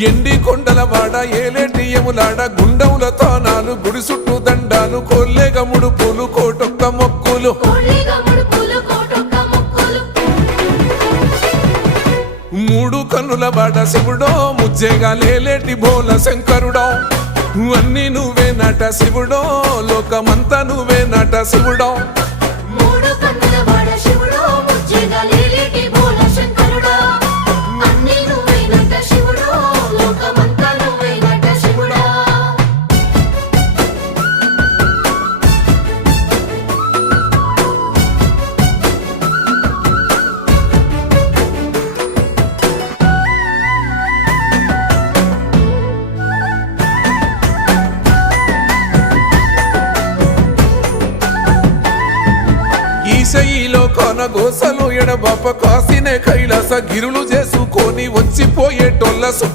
ఎండి కొండల వాడ ఏలేటి యములాడ గుండముల తానాలు గుడి చుట్టూ దండాలు కొల్లేగ ముడుపులు కోటొక్క మొక్కులు మూడు కన్నుల బాట శివుడో ముజ్జేగా లేలేటి బోల శంకరుడో అన్ని నువ్వే నట శివుడో లోకమంతా నువ్వే నట శివుడో ఈశయిలో కొన గోసలు ఎడబాప కాసినే కైలాస గిరులు చేసుకొని వచ్చిపోయేటోళ్ళ